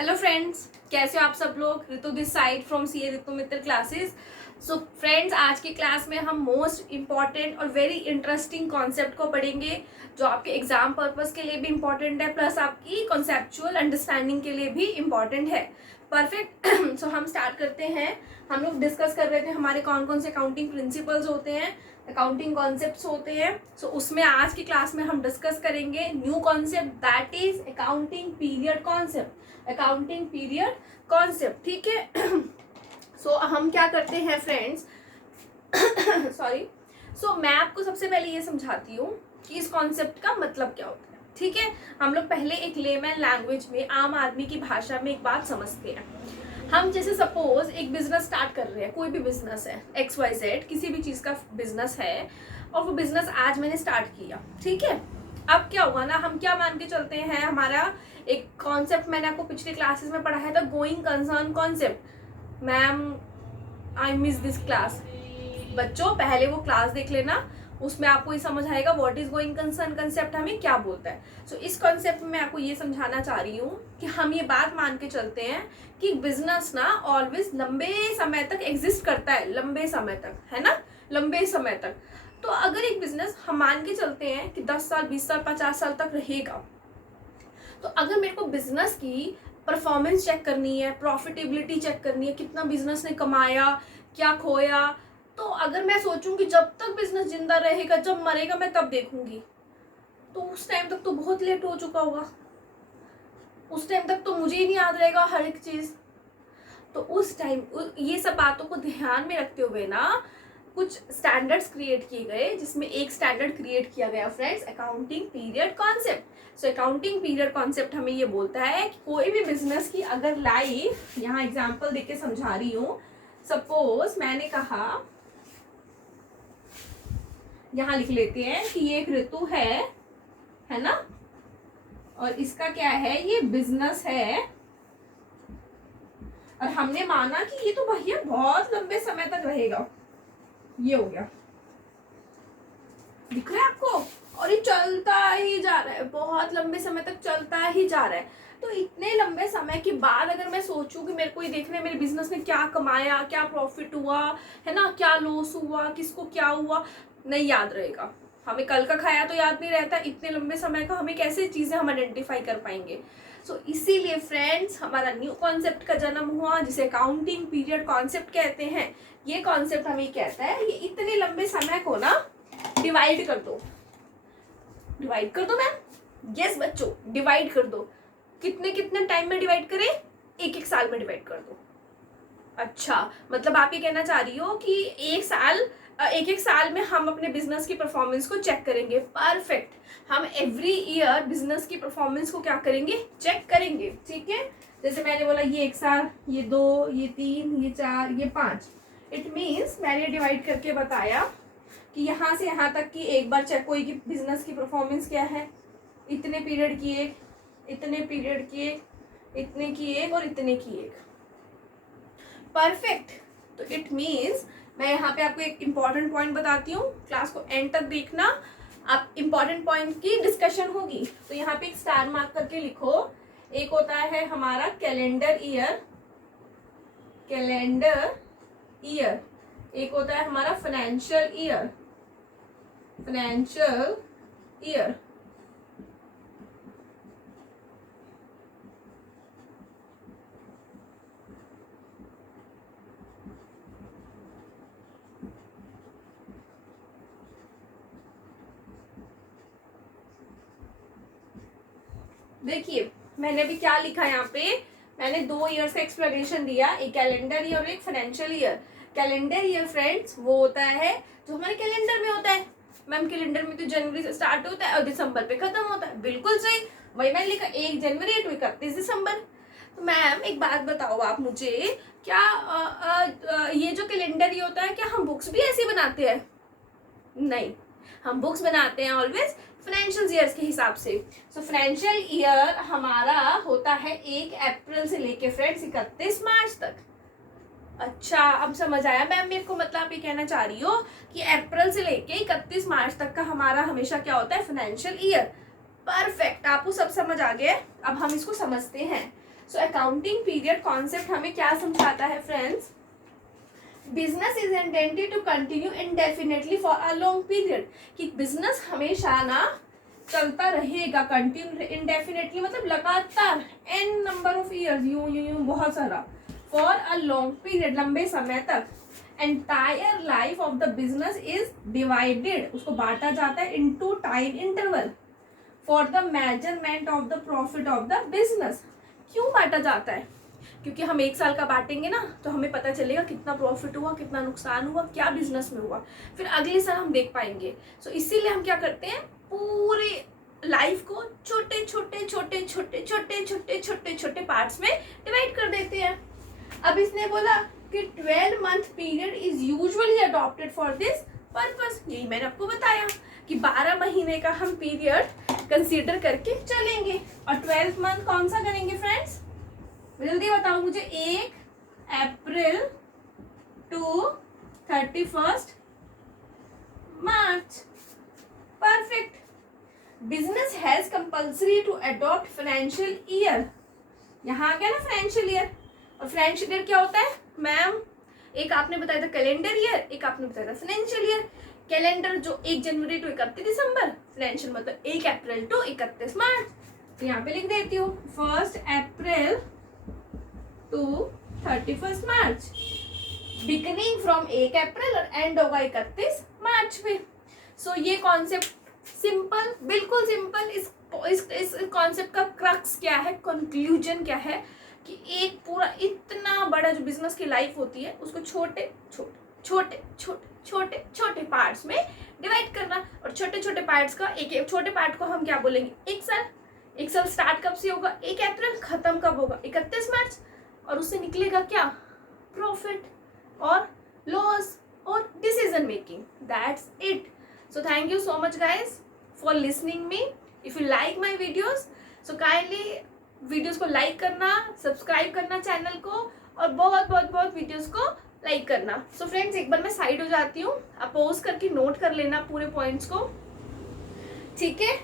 Hello friends, कैसे हो आप सब लोग। Ritu this side from CA Ritu Mitra classes. So friends, आज की क्लास में हम मोस्ट इम्पॉर्टेंट और वेरी इंटरेस्टिंग कॉन्सेप्ट को पढ़ेंगे जो आपके एग्जाम पर्पस के लिए भी इम्पॉर्टेंट है, प्लस आपकी कॉन्सेप्चुअल अंडरस्टैंडिंग के लिए भी इम्पॉर्टेंट है। परफेक्ट। सो हम स्टार्ट करते हैं। हम लोग डिस्कस कर रहे थे हमारे कौन कौन से अकाउंटिंग प्रिंसिपल्स होते हैं, अकाउंटिंग कॉन्सेप्ट्स होते हैं। सो उसमें आज की क्लास में हम डिस्कस करेंगे new concept, that is accounting period concept. Accounting period concept, ठीक है। सो हम क्या करते हैं फ्रेंड्स, सॉरी। सो मैं आपको सबसे पहले ये समझाती हूँ कि इस कॉन्सेप्ट का मतलब क्या होता है, ठीक है। हम लोग पहले एक लेमैन लैंग्वेज में, आम आदमी की भाषा में एक बात समझते हैं। हम जैसे सपोज एक बिजनेस स्टार्ट कर रहे हैं, कोई भी बिजनेस है, XYZ किसी भी चीज़ का बिजनेस है, और वो बिजनेस आज मैंने स्टार्ट किया, ठीक है। अब क्या होगा ना, हम क्या मान के चलते हैं, हमारा एक कॉन्सेप्ट मैंने आपको पिछले क्लासेस में पढ़ाया था, going concern concept. Ma'am I miss this class. बच्चों पहले वो क्लास देख लेना, उसमें आपको ये समझ आएगा what is going concern concept हमें क्या बोलता है। सो इस कॉन्सेप्ट में मैं आपको ये समझाना चाह रही हूँ कि हम ये बात मान के चलते हैं कि बिजनेस ना ऑलवेज लंबे समय तक एग्जिस्ट करता है, लंबे समय तक, है ना, लंबे समय तक। तो अगर एक बिजनेस हम मान के चलते हैं कि 10 साल 20 साल 50 साल तक रहेगा, तो अगर मेरे को बिजनेस की परफॉर्मेंस चेक करनी है, प्रॉफिटेबिलिटी चेक करनी है, कितना बिजनेस ने कमाया, क्या खोया, तो अगर मैं सोचूंगी जब तक बिजनेस जिंदा रहेगा, जब मरेगा मैं तब देखूंगी, तो उस टाइम तक तो बहुत लेट हो चुका होगा। उस टाइम तक तो मुझे ही नहीं याद रहेगा हर एक चीज। तो उस टाइम ये सब बातों को ध्यान में रखते हुए ना कुछ स्टैंडर्ड्स क्रिएट किए गए, जिसमें एक स्टैंडर्ड क्रिएट किया गया friends, accounting period concept. So accounting period concept हमें ये बोलता है कि कोई भी बिजनेस की अगर लाइफ, यहाँ एग्जांपल देके समझा रही हूँ। सपोज मैंने कहा, यहाँ लिख लेते हैं कि ये एक ऋतु है ना, और इसका क्या है, ये बिजनेस है, और हमने माना कि ये तो भैया बहुत लंबे समय तक रहेगा। ये हो गया, दिख रहा है आपको, और ये चलता ही जा रहा है, बहुत लंबे समय तक चलता ही जा रहा है। तो इतने लंबे समय के बाद अगर मैं सोचूं कि मेरे को ये देखना है मेरे बिजनेस ने क्या कमाया, क्या प्रॉफिट हुआ, है ना, क्या लॉस हुआ, किसको क्या हुआ, नहीं याद रहेगा। हमें कल का खाया तो याद नहीं रहता, इतने लंबे समय का हमें कैसे चीजें हम आइडेंटिफाई कर पाएंगे। सो इसीलिए फ्रेंड्स हमारा न्यू कॉन्सेप्ट का जन्म हुआ, जिसे अकाउंटिंग पीरियड कॉन्सेप्ट कहते हैं। ये कॉन्सेप्ट हमें कहता है ये इतने लंबे समय को ना डिवाइड कर दो, डिवाइड कर दो मैम। यस बच्चों, डिवाइड कर दो। कितने कितने टाइम में डिवाइड करें, एक एक साल में डिवाइड कर दो। अच्छा, मतलब आप ये कहना चाह रही हो कि एक एक साल में हम अपने बिजनेस की परफॉर्मेंस को चेक करेंगे। परफेक्ट। हम एवरी ईयर बिजनेस की परफॉर्मेंस को क्या करेंगे, चेक करेंगे, ठीक है। जैसे मैंने बोला ये 1 साल, ये 2, ये 3, ये 4, ये 5। इट मीन्स मैंने डिवाइड करके बताया कि यहाँ से यहाँ तक की एक बार चेक हुई कि बिजनेस की परफॉर्मेंस क्या है। इतने पीरियड की एक, इतने पीरियड की एक, इतने की एक, और इतने की एक। परफेक्ट। तो इट मीन्स मैं यहाँ पे आपको एक इंपॉर्टेंट पॉइंट बताती हूँ, क्लास को एंड तक देखना, आप इंपॉर्टेंट पॉइंट की डिस्कशन होगी। तो यहाँ पे एक स्टार मार्क करके लिखो। एक होता है हमारा कैलेंडर ईयर, कैलेंडर ईयर। एक होता है हमारा फाइनेंशियल ईयर, फाइनेंशियल ईयर। देखिए मैंने भी क्या लिखा यहाँ पे, मैंने 2 ईयर्स का एक्सप्लेनेशन दिया, एक कैलेंडर ईयर और एक financial year. Calendar year friends वो होता है जो हमारे कैलेंडर में होता है। मैम कैलेंडर में तो जनवरी से स्टार्ट होता है और दिसंबर पे खत्म होता है, बिल्कुल सही, वही मैंने लिखा 1 जनवरी टू 31 दिसंबर। तो मैम एक बात बताओ आप मुझे, क्या ये जो कैलेंडर ईयर होता है, क्या हम बुक्स भी ऐसे बनाते हैं? नहीं, हम बुक्स बनाते हैं ऑलवेज फाइनेंशियल ईयर्स के हिसाब से। सो फाइनेंशियल ईयर हमारा होता है 1 अप्रैल से लेके फ्रेंड्स 31 मार्च तक। अच्छा, अब समझ आया मैम मेरे को, मतलब आप ये कहना चाह रही हो कि अप्रैल से लेके 31 मार्च तक का हमारा हमेशा क्या होता है, फाइनेंशियल ईयर। परफेक्ट, आपको सब समझ आ गया। अब हम इसको समझते हैं। सो अकाउंटिंग पीरियड कॉन्सेप्ट हमें क्या समझाता है friends, business is intended to continue indefinitely for a long period, कि बिजनेस हमेशा ना चलता रहेगा, कंटिन्यू इंडेफिनेटली मतलब लगातार एन नंबर ऑफ ईयर्स, यूं बहुत सारा, फॉर अ लॉन्ग पीरियड लंबे समय तक। Entire life of the business is divided, उसको बांटा जाता है into time interval for the measurement of the profit of the business. क्यों बांटा जाता है, क्योंकि हम 1 साल का बांटेंगे ना तो हमें पता चलेगा कितना प्रॉफिट हुआ, कितना नुकसान हुआ, क्या बिजनेस में हुआ, फिर अगले साल हम देख पाएंगे। सो इसीलिए हम क्या करते हैं, पूरे लाइफ को छोटे छोटे छोटे छोटे छोटे छोटे छोटे छोटे पार्ट्स में डिवाइड कर देते हैं। अब इसने बोला कि 12 month period is usually adopted for this purpose, यही मैंने आपको बताया कि 12 महीने का हम पीरियड कंसीडर करके चलेंगे। और 12 मंथ कौन सा करेंगे फ्रेंड्स, जल्दी बताओ मुझे। 1 April to 31 March, perfect. Business has compulsory to adopt financial year, यहाँ आ गया ना फाइनेंशियल ईयर। और फाइनेंशियल ईयर क्या होता है मैम, एक आपने बताया था कैलेंडर ईयर, एक आपने बताया था फाइनेंशियल ईयर। कैलेंडर जो 1 जनवरी टू 31 दिसंबर, फाइनेंशियल मतलब 1 अप्रैल टू 31 मार्च। तो यहाँ पे लिख देती हूँ 1 April to 31 March, beginning from 1 अप्रैल और एंड होगा 31 मार्च पे। सो ये कॉन्सेप्ट सिंपल, बिल्कुल सिंपल। इस कॉन्सेप्ट का क्रक्स क्या है, कंक्लूजन क्या है, कि एक पूरा इतना बड़ा जो बिजनेस की लाइफ होती है उसको छोटे छोटे छोटे छोटे छोटे छोटे पार्ट्स में डिवाइड करना। और छोटे छोटे पार्ट्स का एक छोटे पार्ट को हम क्या बोलेंगे, 1 साल। 1 साल स्टार्ट कब से होगा, 1 अप्रैल, खत्म कब होगा, 31 मार्च। और उससे निकलेगा क्या, प्रॉफिट और लॉस और decision making, that's it. So thank you so much guys for listening me. If you like my videos, so kindly videos को लाइक करना, सब्सक्राइब करना चैनल को, और बहुत बहुत बहुत वीडियोस को लाइक करना। सो फ्रेंड्स एक बार मैं साइड हो जाती हूँ, आप पॉज करके नोट कर लेना पूरे पॉइंट्स को, ठीक है।